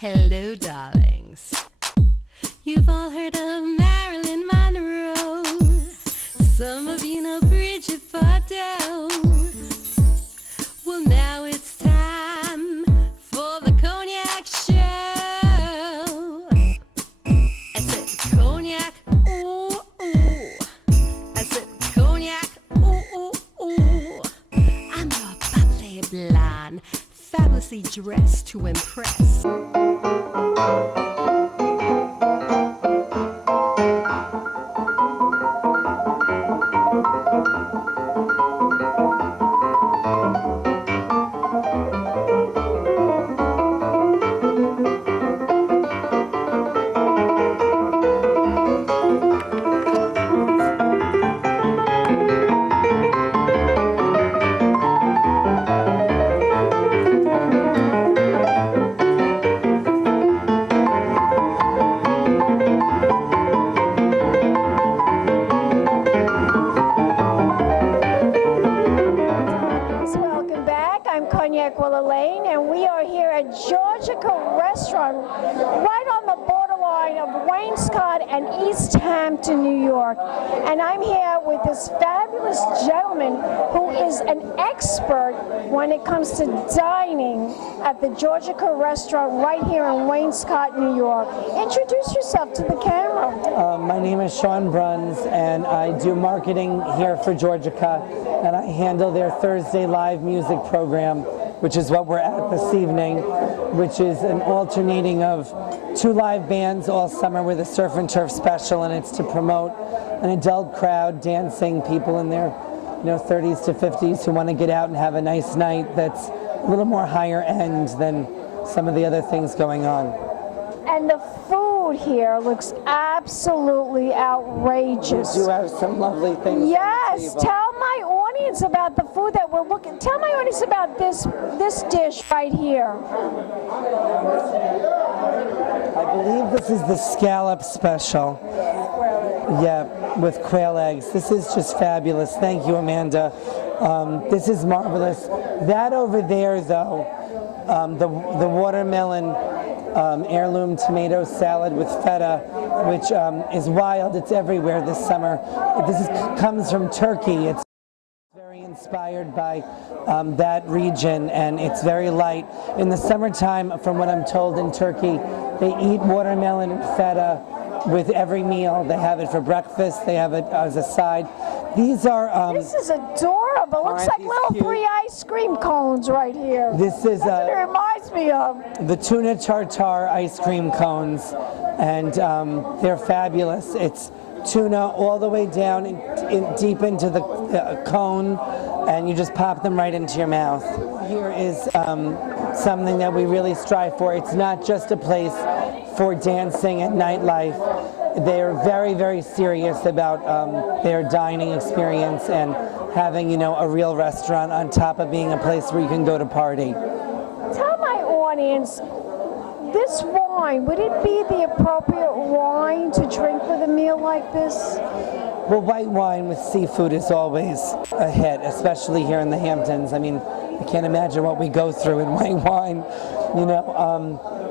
Hello, darlings. You've all heard of Marilyn Monroe. Some of you know Bridget Bardot. Well, now it's time for the Cognac Show. I said Cognac, ooh, ooh. I said Cognac, ooh, ooh, ooh. I'm your bubbly blonde, fabulously dressed to impress. Wellerlane, and we are here at Georgica restaurant right on the borderline of Wainscott and East Hampton, New York. And I'm here with this fabulous gentleman who is an expert when it comes to dining at the Georgica restaurant right here in Wainscott, New York. Introduce yourself to the camera. My name is Bruns, and I do marketing here for Georgica, and I handle their Thursday live music program, which is what we're at this evening, which is an alternating of 2 live bands all summer with a surf and turf special, and it's to promote an adult crowd, dancing people in their 30s to 50s who want to get out and have a nice night that's a little more higher end than some of the other things going on. And the food here looks absolutely outrageous. We do have some lovely things. Yes, tell my audience about the food that we're looking. Tell my audience about this dish right here. I believe this is the scallop special. Yeah, with quail eggs. This is just fabulous. Thank you, Amanda. This is marvelous. That over there, though, the watermelon heirloom tomato salad with feta, which is wild. It's everywhere this summer. Comes from Turkey. It's very inspired by that region, and it's very light. In the summertime, from what I'm told in Turkey, they eat watermelon and feta with every meal. They have it for breakfast. They have it as a side. These are... this is adorable. Looks like little cute 3 ice cream cones right here. This is... That's what it reminds me of. The tuna tartare ice cream cones, and they're fabulous. It's tuna all the way down deep into the cone, and you just pop them right into your mouth. Here is something that we really strive for. It's not just a place for dancing and nightlife. They're very, very serious about their dining experience and having, a real restaurant on top of being a place where you can go to party. Tell my audience, this wine, would it be the appropriate wine to drink with a meal like this? Well, white wine with seafood is always a hit, especially here in the Hamptons. I mean, I can't imagine what we go through in white wine.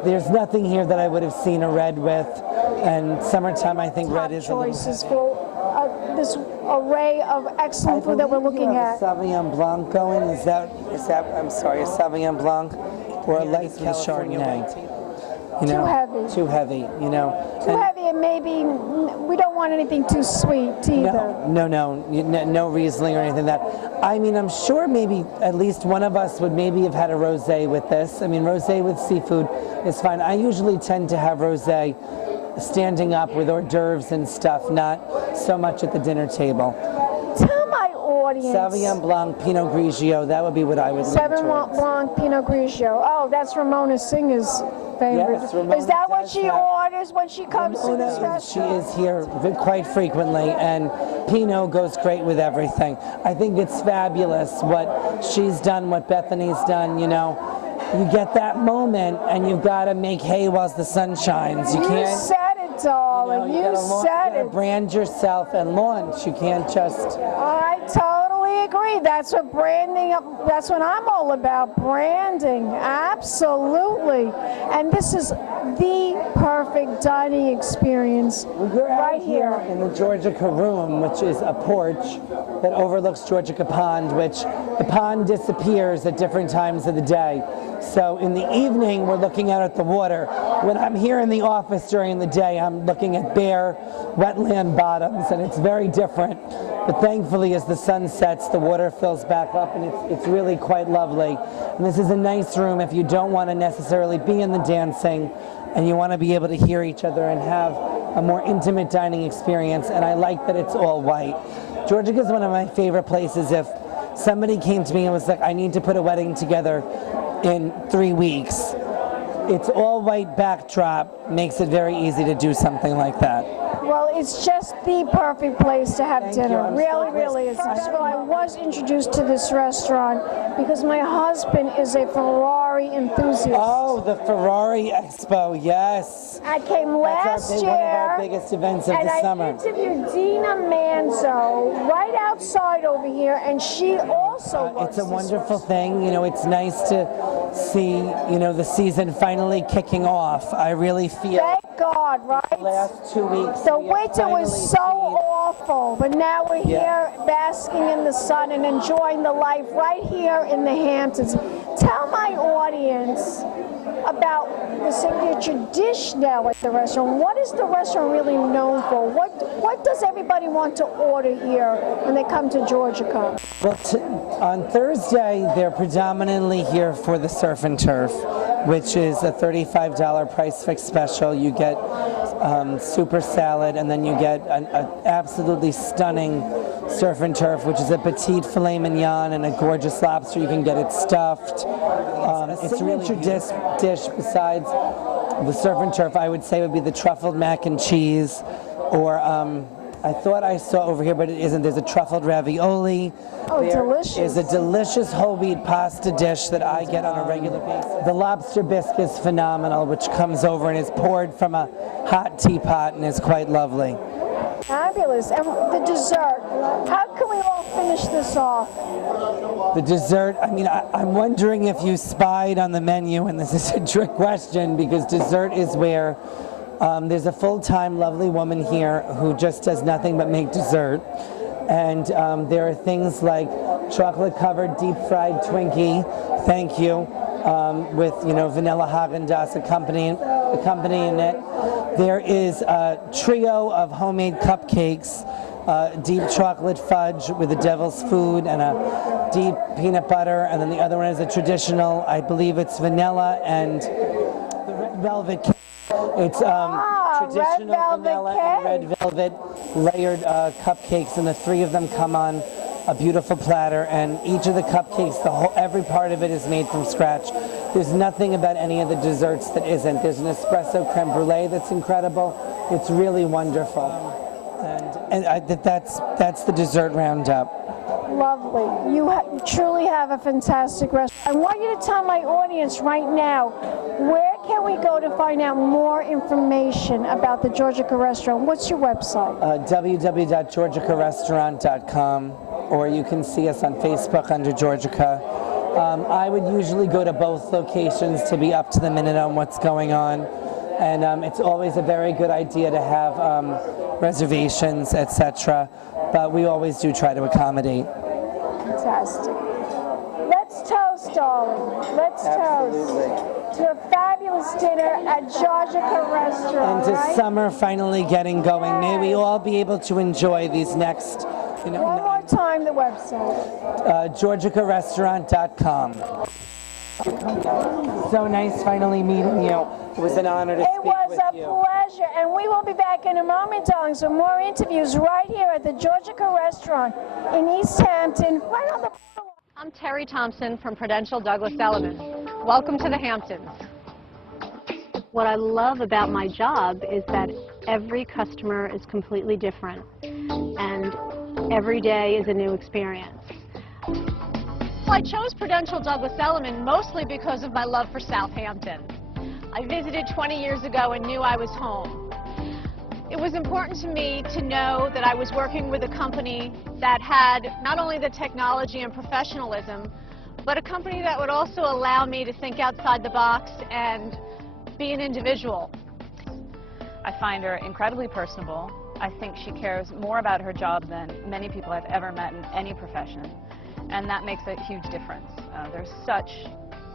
There's nothing here that I would have seen a red with, and summertime I think red is a little... choices for this array of excellent food that we're looking at. Sauvignon Blanc going, is that I'm sorry, a Sauvignon Blanc or a light Chardonnay? Too heavy. Too heavy, Too heavy, and maybe we don't want anything too sweet either. No Riesling or anything like that. I mean, I'm sure maybe at least one of us would maybe have had a rosé with this. I mean, rosé with seafood is fine. I usually tend to have rosé standing up with hors d'oeuvres and stuff, not so much at the dinner table. Tell my audience. Sauvignon Blanc, Pinot Grigio, that would be what I would lean towards. Sauvignon Blanc, Pinot Grigio. Oh, that's Ramona Singer's favorite. Yes, Ramona is that what she have. orders when she comes to this restaurant? She is here quite frequently, and Pinot goes great with everything. I think it's fabulous what she's done, what Bethany's done, You get that moment, and you've got to make hay while the sun shines. You can't... said it, darling. You said it. Brand yourself and launch. You can't just... I totally agree. That's what branding, that's what I'm all about, branding. Absolutely. Absolutely. And this is the perfect dining experience We're right out here in the Georgica room, which is a porch that overlooks Georgica Pond, which the pond disappears at different times of the day. So in the evening, we're looking out at the water. When I'm here in the office during the day, I'm looking at bare wetland bottoms, and it's very different. But thankfully, as the sun sets, the water fills back up, and it's really quite lovely. And this is a nice room if you don't want to necessarily be in the dancing, and you want to be able to hear each other and have a more intimate dining experience. And I like that it's all white. Georgica is one of my favorite places. If somebody came to me and was like, I need to put a wedding together in 3 weeks, it's all white backdrop, makes it very easy to do something like that. Well, it's just the perfect place to have Thank dinner. you. I'm Really, so really is. blessed. First of all, I was introduced to this restaurant because my husband is a Ferrari enthusiast. Oh, the Ferrari Expo, yes. I came That's last one of year, our biggest events of and the I summer. interviewed Dina Manzo right outside over here, and she also loves It's a this wonderful restaurant. thing. You know, it's nice to see, the season finally kicking off. I really feel Thank God, right? the last 2 weeks. The we have winter was finally so awful, but now we're Yeah. here basking in the sun and enjoying the life right here in the Hamptons. Tell my audience about the signature dish now at the restaurant. What is the restaurant really known for? What does everybody want to order here when they come to Georgica? Well, on Thursday, they're predominantly here for the surf and turf, which is a $35 price fix special. You get super salad, and then you get an absolutely stunning surf and turf, which is a petite filet mignon and a gorgeous lobster. You can get it stuffed. It's a signature dish besides the surf and turf, I would say, would be the truffled mac and cheese, or I thought I saw over here, but it isn't. There's a truffled ravioli. Oh, There delicious. is a delicious whole wheat pasta dish that I get on a regular basis. The lobster bisque is phenomenal, which comes over and is poured from a hot teapot and is quite lovely. Fabulous. And the dessert. How can we all finish this off? The dessert, I'm wondering if you spied on the menu, and this is a trick question, because dessert is where there's a full-time lovely woman here who just does nothing but make dessert. And there are things like chocolate-covered deep-fried Twinkie, thank you, with vanilla Haagen-Dazs accompanying it. There is a trio of homemade cupcakes, deep chocolate fudge with the devil's food and a deep peanut butter, and then the other one is a traditional, I believe it's vanilla and the red velvet cake. It's traditional red velvet vanilla and red velvet layered cupcakes, and the three of them come on a beautiful platter, and each of the cupcakes, every part of it is made from scratch. There's nothing about any of the desserts that isn't. There's an espresso creme brulee that's incredible. It's really wonderful. And that's the dessert roundup. Lovely. You truly have a fantastic restaurant. I want you to tell my audience right now, where can we go to find out more information about the Georgica restaurant? What's your website? www.georgicarestaurant.com, or you can see us on Facebook under Georgica. I would usually go to both locations to be up to the minute on what's going on. And it's always a very good idea to have reservations, etc. But we always do try to accommodate. Fantastic. Let's toast, darling. Let's toast to a fabulous dinner at Georgica restaurant. And to right? summer finally getting going. May we all be able to enjoy these next, One more time, the website. georgicarestaurant.com. So nice finally meeting you. It was an honor to It speak was with a you. pleasure, and we will be back in a moment, darling, for more interviews right here at the Georgica restaurant in East Hampton, right on the borderline. I'm Terry Thompson from Prudential Douglas Elliman. Welcome to the Hamptons. What I love about my job is that every customer is completely different, and every day is a new experience. I chose Prudential Douglas Elliman mostly because of my love for Southampton. I visited 20 years ago and knew I was home. It was important to me to know that I was working with a company that had not only the technology and professionalism, but a company that would also allow me to think outside the box and be an individual. I find her incredibly personable. I think she cares more about her job than many people I've ever met in any profession, and that makes a huge difference. There's such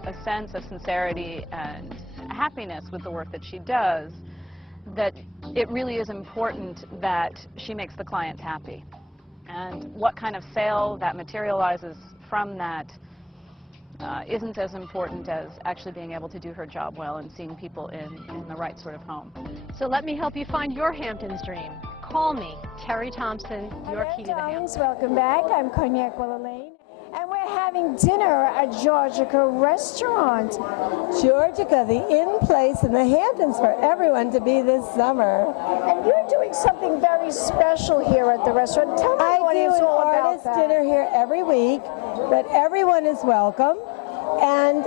a sense of sincerity and happiness with the work that she does that it really is important that she makes the clients happy. And what kind of sale that materializes from that isn't as important as actually being able to do her job well and seeing people in the right sort of home. So let me help you find your Hamptons dream. Call me, Terry Thompson, your key to the Hamptons. Welcome back. I'm Cognac Wellerlane. And we're having dinner at Georgica restaurant. Georgica, the in-place in the Hamptons for everyone to be this summer. And you're doing something very special here at the restaurant. Tell my audience all about that. I do an artist dinner here every week, but everyone is welcome. And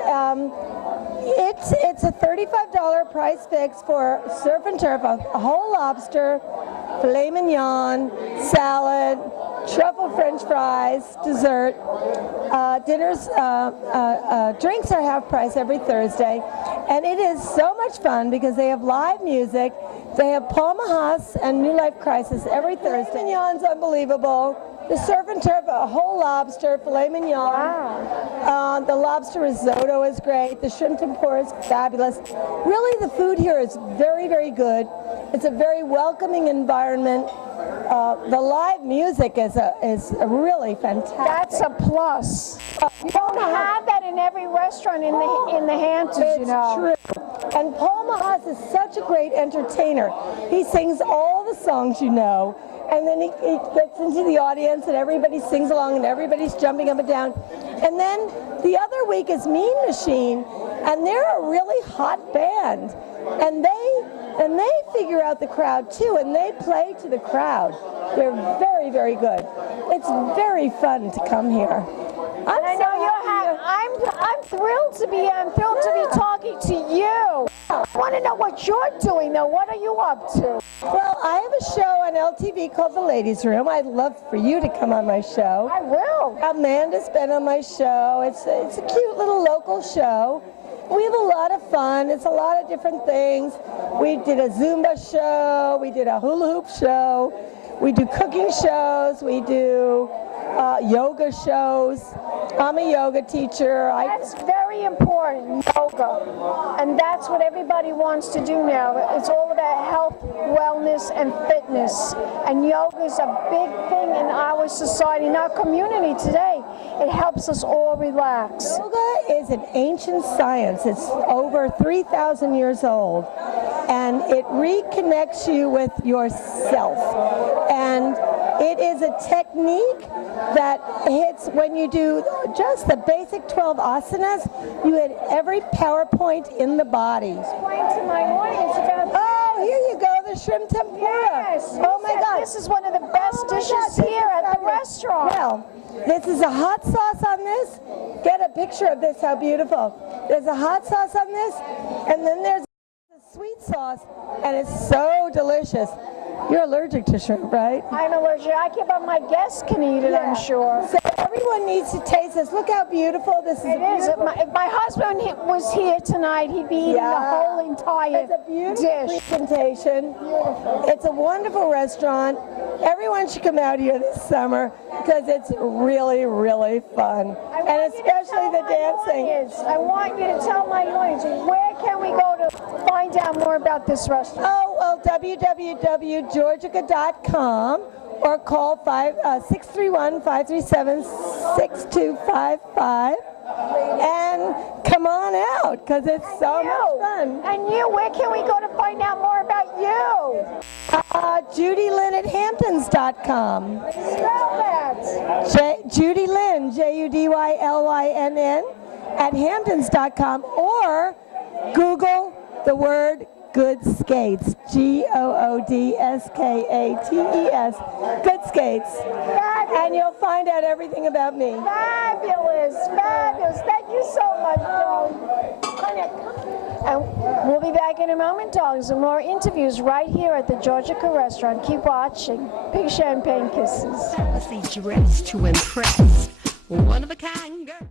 it's a $35 price fix for surf and turf, a whole lobster, filet mignon, salad, truffle French fries, dessert. Drinks are half price every Thursday, and it is so much fun because they have live music. They have Paul Mahas and New Life Crisis every Thursday. Filet mignon's unbelievable. The surf and turf, a whole lobster, filet mignon. Wow. The lobster risotto is great. The shrimp tempura is fabulous. Really, the food here is very, very good. It's a very welcoming environment. The live music is really fantastic. That's a plus. You don't have that in every restaurant in the Hamptons, you know. It's true. And Paul Mahas is such a great entertainer. He sings all the songs you know. And then he gets into the audience and everybody sings along and everybody's jumping up and down. And then the other week is Mean Machine, and they're a really hot band. And they figure out the crowd too, and they play to the crowd. They're very, very good. It's very fun to come here. I'm thrilled to be talking to you. I want to know what you're doing though. What are you up to? Well, I have a show on LTV called The Ladies' Room. I'd love for you to come on my show. I will. Amanda's been on my show. It's a cute little local show. We have a lot of fun. It's a lot of different things. We did a Zumba show. We did a hula hoop show. We do cooking shows. We do yoga shows. I'm a yoga teacher. That's very important, yoga. And that's what everybody wants to do now. It's all about health, wellness, and fitness. And yoga is a big thing in our society, in our community today. It helps us all relax. Yoga is an ancient science. It's over 3,000 years old. And it reconnects you with yourself. And it is a technique that hits when you do just the basic 12 asanas, you hit every power point in the body. Explain to my audience about that. Oh, here you go, the shrimp tempura. Yes. Oh my God. This is one of the best dishes here at the restaurant. Well, this is a hot sauce on this. Get a picture of this, how beautiful. There's a hot sauce on this, and then there's a sweet sauce, and it's so delicious. You're allergic to shrimp, right? I'm allergic. But my guests can eat it, I'm sure. So everyone needs to taste this. Look how beautiful this is. It is. If my husband was here tonight, he'd be eating the whole entire It's a beautiful dish. presentation. Beautiful. It's a wonderful restaurant. Everyone should come out here this summer because it's really, really fun. And especially the dancing. I want you to tell my audience, where can we go to find out more about this restaurant? Oh, well, www.georgica.com or call 631-537-6255 and come on out because it's so much fun. And you, where can we go to find out more about you? Judy Lynn at Hamptons.com. Spell that. Judy Lynn, JUDYLYNN at Hamptons.com, or Google the word Good Skates, GOODSKATES, Good Skates, and you'll find out everything about me. Fabulous, fabulous. Thank you so much, Joan. And we'll be back in a moment, dogs, and more interviews right here at the Georgica restaurant. Keep watching. Big champagne kisses. Dressed to impress, one of a kind girl.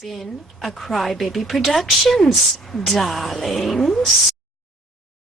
been a Crybaby Productions, darlings.